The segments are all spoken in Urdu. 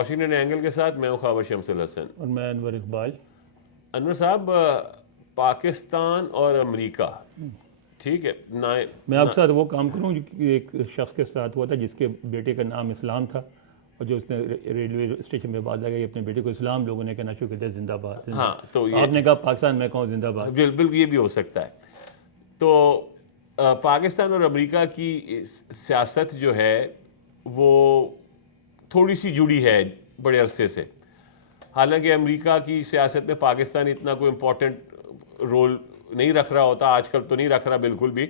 واشنگٹن اینگل کے ساتھ میں ہوں خاور شمس الحسن اور میں انور اقبال۔ انور صاحب، پاکستان اور امریکہ، ٹھیک ہے، میں آپ کے ساتھ وہ کام کروں جو ایک شخص کے ساتھ ہوا تھا جس کے بیٹے کا نام اسلام تھا، اور جو اس نے ریلوے اسٹیشن پہ بات لگائی اپنے بیٹے کو اسلام، لوگوں نے کہنا شروع کر دیا زندہ باد۔ ہاں، تو آپ نے کہا پاکستان، میں کہوں زندہ باد۔ بالکل یہ بھی ہو سکتا ہے۔ تو پاکستان اور امریکہ کی سیاست جو ہے وہ تھوڑی سی جڑی ہے بڑے عرصے سے، حالانکہ امریکہ کی سیاست میں پاکستان اتنا کوئی امپورٹنٹ رول نہیں رکھ رہا ہوتا، آج کل تو نہیں رکھ رہا بالکل بھی،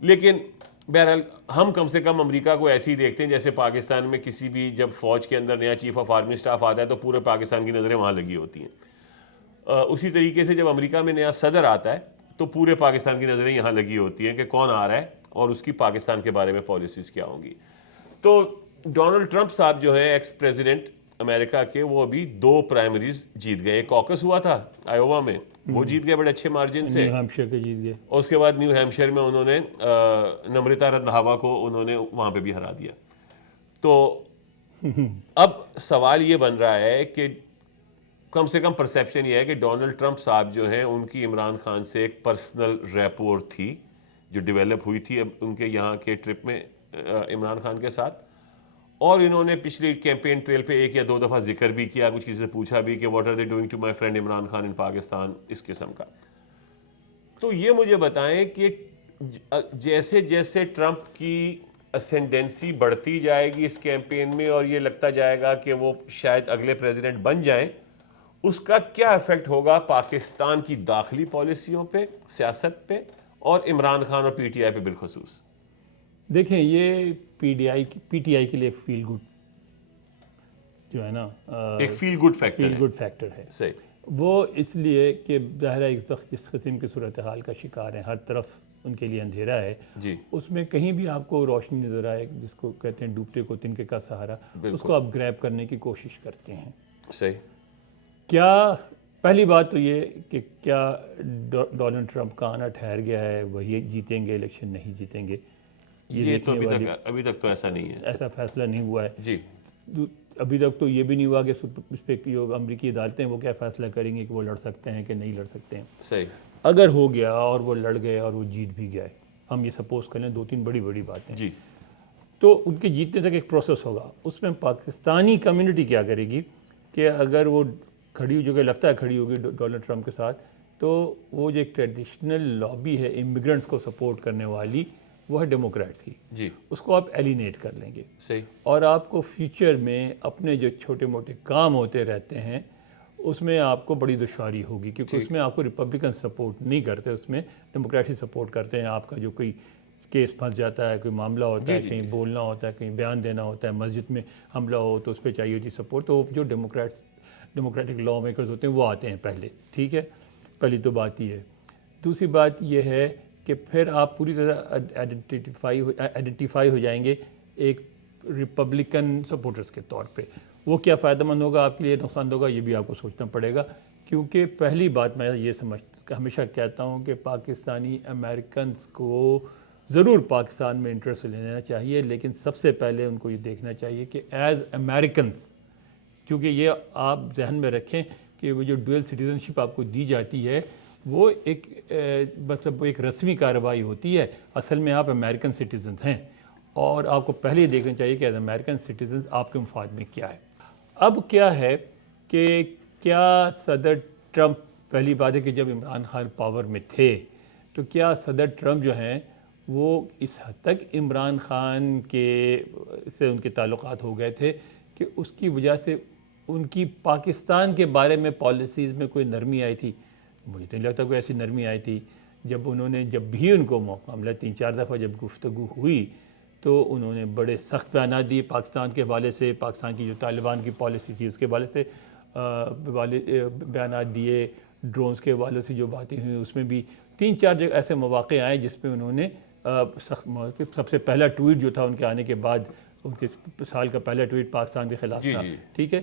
لیکن بہرحال ہم کم سے کم امریکہ کو ایسے ہی دیکھتے ہیں جیسے پاکستان میں کسی بھی جب فوج کے اندر نیا چیف آف آرمی اسٹاف آتا ہے تو پورے پاکستان کی نظریں وہاں لگی ہوتی ہیں۔ اسی طریقے سے جب امریکہ میں نیا صدر آتا ہے تو پورے پاکستان کی نظریں یہاں لگی ہوتی ہیں کہ کون آ رہا ہے اور اس کی پاکستان کے بارے میں پالیسیز کیا ہوں گی۔ تو ڈونلڈ ٹرمپ صاحب جو ہیں ایکس پریزیڈنٹ امریکہ کے، وہ ابھی 2 پرائمریز جیت گئے۔ ایک کوکس ہوا تھا آئیووا میں، وہ جیت گئے بڑے اچھے مارجن سے، نیو ہیمپشائر کے جیت گئے، اور اس کے بعد نیو ہیمپشائر میں انہوں نے نمرتا رتنہاوا کو انہوں نے وہاں پہ بھی ہرا دیا۔ تو اب سوال یہ بن رہا ہے کہ کم سے کم پرسیپشن یہ ہے کہ ڈونلڈ ٹرمپ صاحب جو ہیں ان کی عمران خان سے ایک پرسنل ریپور تھی جو ڈیولپ ہوئی تھی اب ان کے یہاں کے ٹرپ میں عمران خان کے ساتھ، اور انہوں نے پچھلی کیمپین ٹریل پہ 1 یا 2 دفعہ ذکر بھی کیا، کچھ کسی سے پوچھا بھی کہ what are they doing to my friend Imran Khan in Pakistan, اس قسم کا۔ تو یہ مجھے بتائیں کہ جیسے جیسے ٹرمپ کی اسینڈنسی بڑھتی جائے گی اس کیمپین میں اور یہ لگتا جائے گا کہ وہ شاید اگلے پریزیڈنٹ بن جائیں، اس کا کیا ایفیکٹ ہوگا پاکستان کی داخلی پالیسیوں پہ، سیاست پہ، اور عمران خان اور پی ٹی آئی پہ بالخصوص؟ دیکھیں یہ پی ٹی آئی کے لیے ایک فیل گڈ جو ہے نا، ایک فیل گڈ فیکٹر ہے۔ صحیح۔ وہ اس لیے کہ ظاہر ہے اس وقت جس قسم کی صورتحال کا شکار ہیں، ہر طرف ان کے لیے اندھیرا ہے، جی، اس میں کہیں بھی آپ کو روشنی نظر آئے، جس کو کہتے ہیں ڈوبتے کو تنکے کا سہارا، اس کو آپ گریب کرنے کی کوشش کرتے ہیں۔ صحیح۔ کیا پہلی بات تو یہ کہ کیا ڈونلڈ ٹرمپ کا آنا ٹھہر گیا ہے، وہی جیتیں گے الیکشن، نہیں جیتیں گے؟ یہ تو ابھی تک تو ایسا نہیں ہے، ایسا فیصلہ نہیں ہوا ہے جی۔ ابھی تک تو یہ بھی نہیں ہوا کہ اس پہ جو امریکی عدالتیں وہ کیا فیصلہ کریں گے کہ وہ لڑ سکتے ہیں کہ نہیں لڑ سکتے ہیں۔ صحیح۔ اگر ہو گیا اور وہ لڑ گئے اور وہ جیت بھی گئے، ہم یہ سپوز کریں 2-3 بڑی باتیں، جی، تو ان کے جیتنے تک ایک پروسیس ہوگا۔ اس میں پاکستانی کمیونٹی کیا کرے گی کہ اگر وہ کھڑی جو کہ لگتا ہے کھڑی ہوگی ڈونلڈ ٹرمپ کے ساتھ، تو وہ جو ایک ٹریڈیشنل لابی ہے امیگرنٹس کو سپورٹ کرنے والی، وہ ہے ڈیموکریٹس کی، جی، اس کو آپ ایلینیٹ کر لیں گے، صحیح، اور آپ کو فیوچر میں اپنے جو چھوٹے موٹے کام ہوتے رہتے ہیں اس میں آپ کو بڑی دشواری ہوگی، کیونکہ اس میں آپ کو ریپبلکن سپورٹ نہیں کرتے، اس میں ڈیموکریٹ ہی سپورٹ کرتے ہیں۔ آپ کا جو کوئی کیس پھنس جاتا ہے، کوئی معاملہ ہوتا ہے، کہیں بولنا ہوتا ہے، کہیں بیان دینا ہوتا ہے، مسجد میں حملہ ہو تو اس پہ چاہیے ہوتی سپورٹ، تو جو ڈیموکریٹک لا میکرز ہوتے ہیں وہ آتے ہیں پہلے، ٹھیک ہے؟ پہلی تو بات یہ ہے۔ دوسری بات یہ ہے کہ پھر آپ پوری طرح آئیڈینٹیفائی ہو جائیں گے ایک ریپبلکن سپورٹرز کے طور پہ۔ وہ کیا فائدہ مند ہوگا آپ کے لیے، نقصان ہوگا، یہ بھی آپ کو سوچنا پڑے گا، کیونکہ پہلی بات میں یہ ہمیشہ کہتا ہوں کہ پاکستانی امریکنز کو ضرور پاکستان میں انٹرسٹ لینا چاہیے، لیکن سب سے پہلے ان کو یہ دیکھنا چاہیے کہ ایز امریکنز، کیونکہ یہ آپ ذہن میں رکھیں کہ وہ جو ڈوئل سٹیزن شپ آپ کو دی جاتی ہے وہ ایک مطلب ایک رسمی کارروائی ہوتی ہے، اصل میں آپ امریکن سٹیزنز ہیں، اور آپ کو پہلے ہی دیکھنا چاہیے کہ ایز امریکن سٹیزنز آپ کے مفاد میں کیا ہے۔ اب کیا ہے کہ کیا صدر ٹرمپ، پہلی بات ہے کہ جب عمران خان پاور میں تھے تو کیا صدر ٹرمپ جو ہیں وہ اس حد تک عمران خان سے ان کے تعلقات ہو گئے تھے کہ اس کی وجہ سے ان کی پاکستان کے بارے میں پالیسیز میں کوئی نرمی آئی تھی؟ مجھے تو نہیں لگتا کوئی ایسی نرمی آئی تھی۔ جب بھی ان کو موقع ملا، 3-4 دفعہ جب گفتگو ہوئی تو انہوں نے بڑے سخت بیانات دیے پاکستان کے حوالے سے، پاکستان کی جو طالبان کی پالیسی تھی اس کے حوالے سے بیانات دیے، ڈرونز کے حوالے سے جو باتیں ہوئیں اس میں بھی 3-4 جگہ ایسے مواقع آئے جس پہ انہوں نے سب سے پہلا ٹویٹ جو تھا ان کے آنے کے بعد، ان کے سال کا پہلا ٹویٹ پاکستان کے خلاف تھا، ٹھیک ہے؟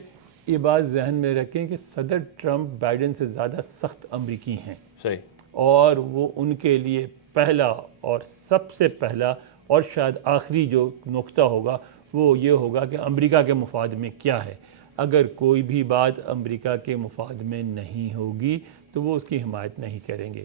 یہ بات ذہن میں رکھیں کہ صدر ٹرمپ بائیڈن سے زیادہ سخت امریکی ہیں، صحیح، اور وہ ان کے لیے پہلا اور سب سے پہلا اور شاید آخری جو نقطہ ہوگا وہ یہ ہوگا کہ امریکہ کے مفاد میں کیا ہے۔ اگر کوئی بھی بات امریکہ کے مفاد میں نہیں ہوگی تو وہ اس کی حمایت نہیں کریں گے۔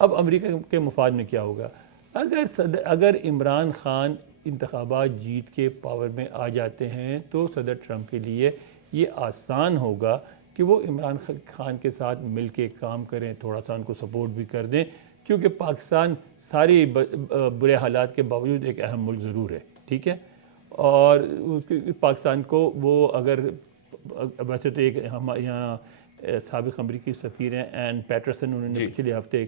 اب امریکہ کے مفاد میں کیا ہوگا؟ اگر عمران خان انتخابات جیت کے پاور میں آ جاتے ہیں تو صدر ٹرمپ کے لیے یہ آسان ہوگا کہ وہ عمران خان کے ساتھ مل کے کام کریں، تھوڑا سا ان کو سپورٹ بھی کر دیں، کیونکہ پاکستان ساری برے حالات کے باوجود ایک اہم ملک ضرور ہے، ٹھیک ہے؟ اور پاکستان کو وہ اگر ویسے تو ایک یہاں سابق امریکی سفیر ہیں این پیٹرسن، انہوں نے پچھلے ہفتے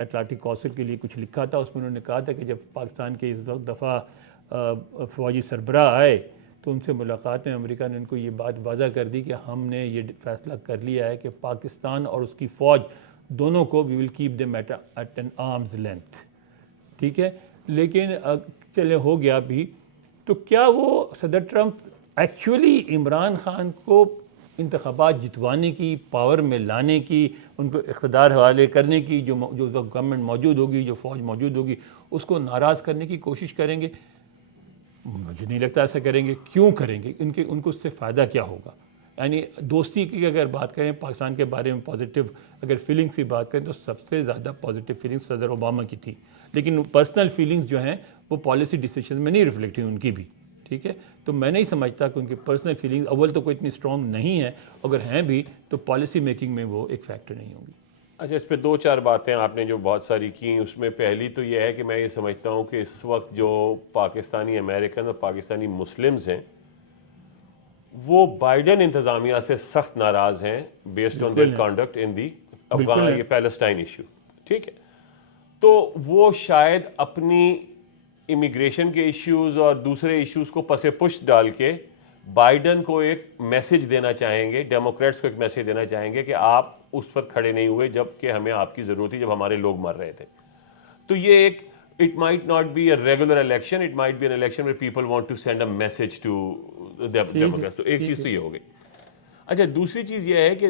اٹلانٹک کونسل کے لیے کچھ لکھا تھا، اس میں انہوں نے کہا تھا کہ جب پاکستان کے اس دفعہ فوجی سربراہ آئے تو ان سے ملاقات میں امریکہ نے ان کو یہ بات واضح کر دی کہ ہم نے یہ فیصلہ کر لیا ہے کہ پاکستان اور اس کی فوج دونوں کو we will keep them at an arm's length, ٹھیک ہے؟ لیکن چلے ہو گیا بھی، تو کیا وہ صدر ٹرمپ ایکچولی عمران خان کو انتخابات جتوانے کی، پاور میں لانے کی، ان کو اقتدار حوالے کرنے کی، جو گورنمنٹ موجود ہوگی، جو فوج موجود ہوگی، اس کو ناراض کرنے کی کوشش کریں گے؟ مجھے نہیں لگتا ایسا کریں گے۔ کیوں کریں گے؟ ان کو اس سے فائدہ کیا ہوگا؟ یعنی دوستی کی اگر بات کریں پاکستان کے بارے میں پازیٹیو اگر فیلنگس کی بات کریں تو سب سے زیادہ پازیٹیو فیلنگس صدر اوباما کی تھی، لیکن پرسنل فیلنگس جو ہیں وہ پالیسی ڈیسیشن میں نہیں ریفلیکٹ ہوئی ان کی بھی، ٹھیک ہے؟ تو میں نہیں سمجھتا کہ ان کی پرسنل فیلنگز اول تو کوئی اتنی اسٹرانگ نہیں ہے، اگر ہیں بھی تو پالیسی میکنگ میں وہ ایک فیکٹر نہیں ہوگی۔ اچھا، اس پہ دو چار باتیں آپ نے جو بہت ساری کی، اس میں پہلی تو یہ ہے کہ میں یہ سمجھتا ہوں کہ اس وقت جو پاکستانی امریکن اور پاکستانی مسلمز ہیں وہ بائیڈن انتظامیہ سے سخت ناراض ہیں بیسڈ آن دیئر کانڈکٹ ان دی افغان یہ پیلسٹائن ایشو، ٹھیک ہے؟ تو وہ شاید اپنی امیگریشن کے ایشوز اور دوسرے ایشوز کو پس پشت ڈال کے بائیڈن کو ایک میسج دینا چاہیں گے، ڈیموکریٹس کو ایک میسج دینا چاہیں گے کہ آپ اس وقت کھڑے نہیں ہوئے جب کہ ہمیں آپ کی ضرورت تھی، جب ہمارے لوگ مر رہے تھے۔ تو یہ ایک it might not be a regular election, it might be an election where people want to send a message to the Democrats. تو ایک چیز تو یہ ہو گئی۔ اچھا، دوسری چیز یہ ہے کہ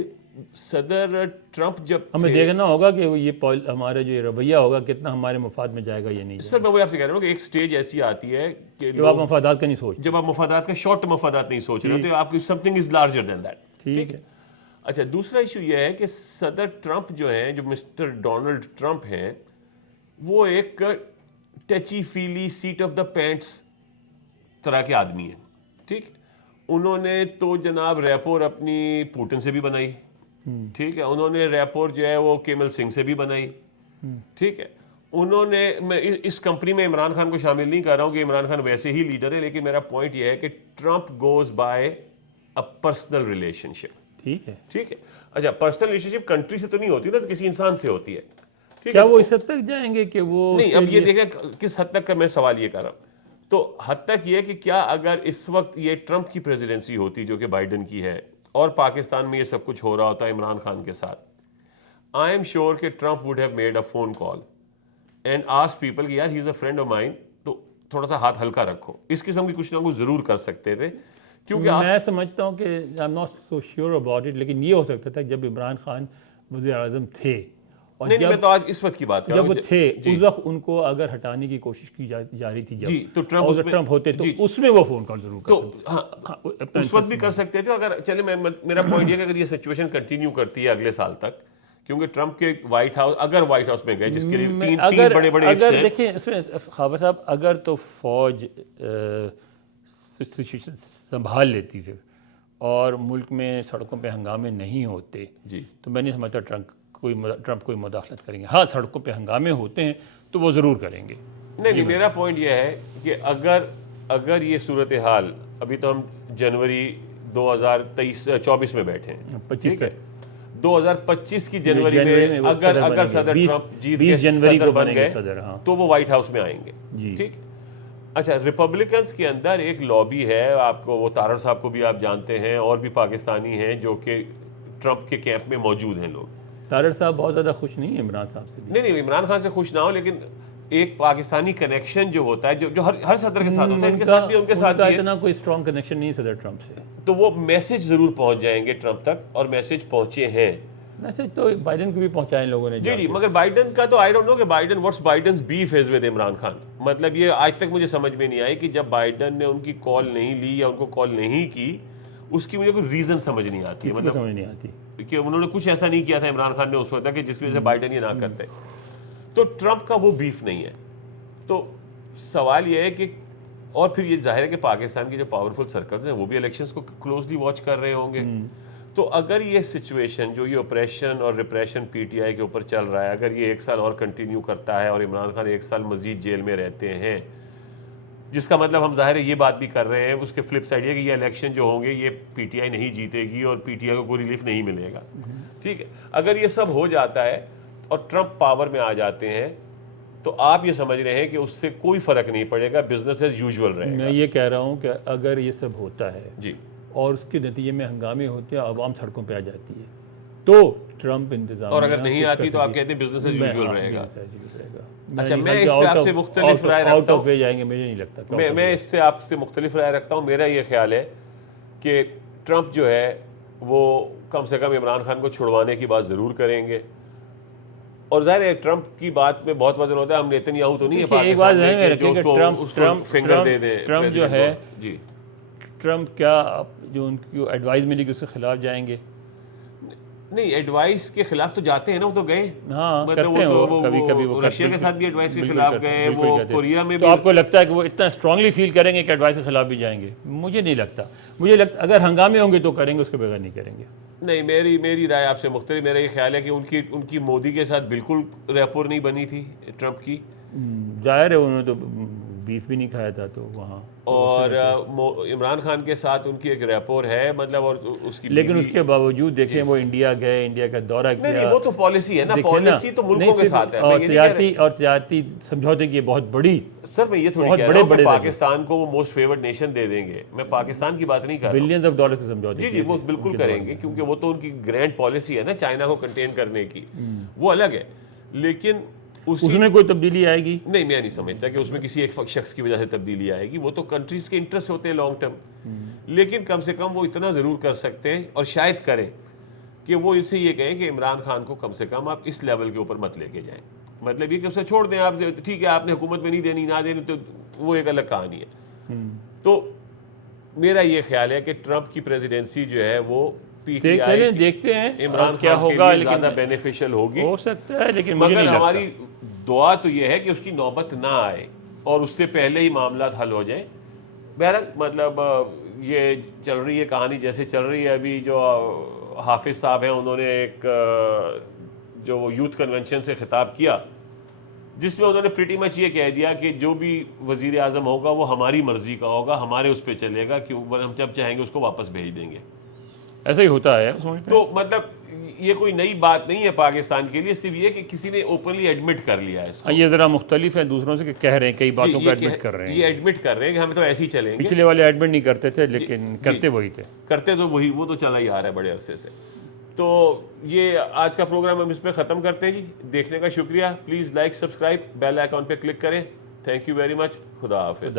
صدر ٹرمپ جب ہمیں دیکھنا ہوگا کہ یہ ہمارا جو رویہ ہوگا کتنا ہمارے مفاد میں جائے گا یا نہیں جائے سر، میں وہی آپ سے کہہ رہا ہوں کہ ایک سٹیج ایسی آتی ہے کہ گا۔ آپ مفادات کا نہیں سوچ، جب آپ مفادات کا شارٹ ٹرم مفادات نہیں سوچ رہے ہوتے، آپ کی some thing is larger than that, ٹھیک ہے؟ اچھا، دوسرا ایشو یہ ہے کہ صدر ٹرمپ جو ہیں، جو مسٹر ڈونلڈ ٹرمپ ہیں، وہ ایک touchy feely seat of the pants طرح کے آدمی ہیں، ٹھیک؟ انہوں نے تو جناب ریپور اپنی پوٹن سے بھی بنائی، ٹھیک ہے؟ انہوں نے ریپور جو ہے وہ کیمل سنگھ سے بھی بنائی، ٹھیک ہے؟ انہوں نے، میں اس کمپنی میں عمران خان کو شامل نہیں کر رہا ہوں کہ عمران خان ویسے ہی لیڈر ہے، لیکن میرا پوائنٹ یہ ہے کہ Trump goes by a personal relationship, ٹھیک ہے؟ ٹھیک ہے؟ اچھا، پرسنل ریلیشن شپ کنٹری سے تو نہیں ہوتی نا، تو کسی انسان سے ہوتی ہے، ٹھیک کیا ہے؟ وہ اس حد تک جائیں گے کہ وہ نہیں، اب یہ دیکھیں کس حد تک کا میں سوال یہ کر رہا ہوں، تو حد تک یہ کہ کیا اگر اس وقت یہ ٹرمپ کی پریزیڈنسی ہوتی جو کہ بائیڈن کی ہے اور پاکستان میں یہ سب کچھ ہو رہا ہوتا ہے عمران خان کے ساتھ، آئی ایم شیور کہ Trump would have made a phone call and ask people کہ یار ہی از اے فرینڈ آف مائن، تو تھوڑا سا ہاتھ ہلکا رکھو، اس قسم کی کچھ نہ کچھ ضرور کر سکتے تھے، کیونکہ میں سمجھتا ہوں کہ I am not so sure about it, لیکن یہ ہو سکتا تھا جب عمران خان وزیر اعظم تھے اور نہیں، میں تو آج اس وقت کی بات کر رہا جب وہ ہوں تھے اس وقت ان کو اگر ہٹانے کی کوشش کی جا رہی تھی، جی، تو ٹرمپ ہوتے تو اس میں وہ فون کال ضرور تو کرتے، اس وقت بھی کر سکتے تھے۔ اگر چلے، میرا پوائنٹ یہ کہ اگر یہ سچویشن کنٹینیو کرتی ہے اگلے سال تک، کیونکہ ٹرمپ کے وائٹ ہاؤس میں گئے جس کے لیے تین بڑے بڑے اگر دیکھیں اس میں خابر صاحب، اگر تو فوج سچویشن سنبھال لیتی تھی اور ملک میں سڑکوں پہ ہنگامے نہیں ہوتے، جی، تو میں نہیں سمجھتا ٹرمپ کوئی مداخلت کریں گے۔ ہاں، سڑکوں پہ ہنگامے ہوتے ہیں تو وہ ضرور کریں گے۔ نہیں، میرا پوائنٹ یہ ہے کہ اگر یہ صورتحال، ابھی تو ہم جنوری 2024 میں بیٹھے ہیں، 25 ہے، 2025 کی جنوری میں اگر صدر ٹرمپ جیت کے صدر بن گئے تو وہ وائٹ ہاؤس میں آئیں گے، ٹھیک؟ اچھا، ریپبلکنز کے اندر ایک لابی ہے، آپ کو وہ تارڑ صاحب کو بھی آپ جانتے ہیں، اور بھی پاکستانی ہیں جو کہ ٹرمپ کے کیمپ میں موجود ہیں لوگ۔ تارڑ صاحب بہت زیادہ خوش نہیں ہیں عمران صاحب سے، نہیں، عمران خان سے خوش نہ ہو، لیکن ایک پاکستانی کنیکشن جو ہوتا ہے جو ہر صدر کے ساتھ ہوتا ہے، ان کے ساتھ بھی، ان کے ساتھ بھی اتنا کوئی اسٹرانگ کنیکشن نہیں صدر ٹرمپ سے، تو وہ میسج ضرور پہنچ جائیں گے ٹرمپ تک، اور میسج پہنچے ہیں۔ میسج تو بائیڈن کو بھی پہنچائے لوگوں نے، جی، مگر بائیڈن کا تو آئی ڈونٹ نو کہ Biden what's Biden's beef is with Imran Khan, مطلب یہ آج تک مجھے سمجھ میں نہیں آئی کہ جب بائیڈن نے ان کی کال نہیں لی یا ان کو کال نہیں کی، اس کی مجھے کوئی ریزن سمجھ نہیں آتی ہے، مطلب سمجھ نہیں آتی کہ انہوں نے کچھ ایسا نہیں کیا تھا عمران خان نے اس وقت کہ جس کی وجہ سے بائیڈن یہ نہ کرتے. تو ٹرمپ کا وہ بیف نہیں ہے. تو سوال یہ ہے کہ اور پھر یہ ظاہر ہے کہ پاکستان کے جو پاورفل سرکلز ہیں وہ بھی الیکشنز کو کلوزلی واچ کر رہے ہوں گے. تو اگر یہ سچویشن جو یہ آپریشن اور ریپریشن پی ٹی آئی کے اوپر چل رہا ہے، اگر یہ 1 سال اور کنٹینیو کرتا ہے اور عمران خان 1 سال مزید جیل میں رہتے ہیں، جس کا مطلب ہم ظاہر ہے یہ بات بھی کر رہے ہیں اس کے فلپ سائڈ یہ کہ یہ الیکشن جو ہوں گے یہ پی ٹی آئی نہیں جیتے گی اور پی ٹی آئی کو کوئی ریلیف نہیں ملے گا. ٹھیک ہے، اگر یہ سب ہو جاتا ہے اور ٹرمپ پاور میں آ جاتے ہیں تو آپ یہ سمجھ رہے ہیں کہ اس سے کوئی فرق نہیں پڑے گا، بزنس ایز یوزول رہے گا. میں یہ کہہ رہا ہوں کہ اگر یہ سب ہوتا ہے جی اور اس کے نتیجے میں ہنگامے ہوتے ہیں، عوام سڑکوں پہ آ جاتی ہے، تو ٹرمپ انتظام اور اگر نہیں آتی تو آپ کہتے ہیں بزنس ایز یوزول رہے گا. اچھا، میں میں اس پہ آپ سے مختلف رائے آؤٹ رکھتا آف ہوں. وے جائیں گے، مجھے نہیں لگتا. میں اس سے آپ سے مختلف رائے رکھتا ہوں. میرا یہ خیال ہے کہ ٹرمپ جو ہے وہ کم سے کم عمران خان کو چھڑوانے کی بات ضرور کریں گے. اور ظاہر ہے ٹرمپ کی بات میں بہت وزن ہوتا ہے. ہم نیتن یاہو تو نہیں ہے پاکستان میں کہ جو اس کو فنگر دے دیں. ٹرمپ جو ہے، جی ٹرمپ کیا جو ان کی ایڈوائز ملی کہ اس کے خلاف جائیں گے؟ نہیں، ایڈوائس کے خلاف تو جاتے ہیں نا، وہ تو گئے. ہاں مطلب کرتے ہیں وہ کبھی کبھی، وہ رشیا کے ساتھ بھی ایڈوائس کے خلاف گئے، وہ کوریا میں تو بھی. آپ کو لگتا ہے کہ وہ اتنا اسٹرانگلی فیل کریں گے کہ ایڈوائس کے خلاف بھی جائیں گے؟ مجھے نہیں لگتا. مجھے لگتا اگر ہنگامے ہوں گے تو کریں گے، اس کے بغیر نہیں کریں گے. نہیں، میری رائے آپ سے مختلف. میرا یہ خیال ہے کہ ان کی مودی کے ساتھ بالکل ریپور نہیں بنی تھی ٹرمپ کی. ظاہر ہے انہوں نے تو بیف بھی نہیں کھایا تھا تو وہاں. اور عمران خان کے ساتھ ان کی ایک ریپور ہے، مطلب اور اس کی لیکن اس کے باوجود دیکھیں وہ انڈیا گئے، انڈیا کا دورہ کیا. نہیں، وہ تو پالیسی ہے نا، پالیسی تو ملکوں کے ساتھ ہے. اور تجارتی سمجھوتے کی بہت بڑی. سر میں یہ تھوڑی کہہ رہا ہوں کہ پاکستان کو وہ موسٹ فیورڈ نیشن دے دیں گے. میں پاکستان کی بات نہیں کر رہا ہوں. بلینز آف ڈالر سے سمجھوتے. جی وہ بالکل کریں گے، کیونکہ وہ تو ان کی گرینڈ پالیسی ہے نا چائنا کو کنٹین کرنے کی، وہ الگ ہے. لیکن اس میں کوئی تبدیلی آئے گی؟ نہیں، میں نہیں سمجھتا کہ اس میں کسی ایک شخص کی وجہ سے تبدیلی آئے گی. وہ تو کنٹریز کے انٹرسٹ ہوتے ہیں لانگ ٹرم. لیکن کم سے کم وہ اتنا ضرور کر سکتے ہیں اور شاید کریں کہ وہ ان سے یہ کہیں کہ عمران خان کو کم سے کم آپ اس لیول کے اوپر مت لے کے جائیں. مطلب یہ کہ اسے چھوڑ دیں آپ، ٹھیک ہے آپ نے حکومت میں نہیں دینی، نہ دینی تو وہ ایک الگ کہانی ہے. تو میرا یہ خیال ہے کہ ٹرمپ کی پریزیڈنسی جو ہے وہ پی ٹی آئی دیکھتے ہیں عمران کیا خان ہوگا، کے لیے زیادہ بینیفیشل ہوگی. ہو سکتا ہے، لیکن مگر ہماری دعا تو یہ ہے کہ اس کی نوبت نہ آئے اور اس سے پہلے ہی معاملات حل ہو جائیں. بہرحال مطلب یہ چل رہی ہے کہانی جیسے چل رہی ہے. ابھی جو حافظ صاحب ہیں انہوں نے ایک جو یوتھ کنونشن سے خطاب کیا جس میں انہوں نے پریٹی مچ یہ کہہ دیا کہ جو بھی وزیر اعظم ہوگا وہ ہماری مرضی کا ہوگا، ہمارے اس پہ چلے گا، کہ ہم جب چاہیں گے اس کو واپس بھیج دیں گے. ایسا ہی ہوتا ہے. تو مطلب یہ کوئی نئی بات نہیں ہے پاکستان کے لیے، صرف یہ کہ کسی نے اوپنلی ایڈمٹ کر لیا ہے. یہ ذرا مختلف ہے دوسروں سے کہ کہہ رہے ہیں کئی باتوں کو ایڈمٹ کر رہے ہیں. یہ ایڈمٹ کر رہے ہیں کہ ہم تو ایسے ہی چلیں گے. پچھلے والے ایڈمٹ نہیں کرتے تھے لیکن کرتے وہی تھے. کرتے تو وہی، وہ تو چلا ہی آ رہا ہے بڑے عرصے سے. تو یہ آج کا پروگرام ہم اس پہ ختم کرتے ہیں. جی دیکھنے کا شکریہ. Please like, subscribe, bell icon پہ کلک کریں. Thank you very much. خدا حافظ.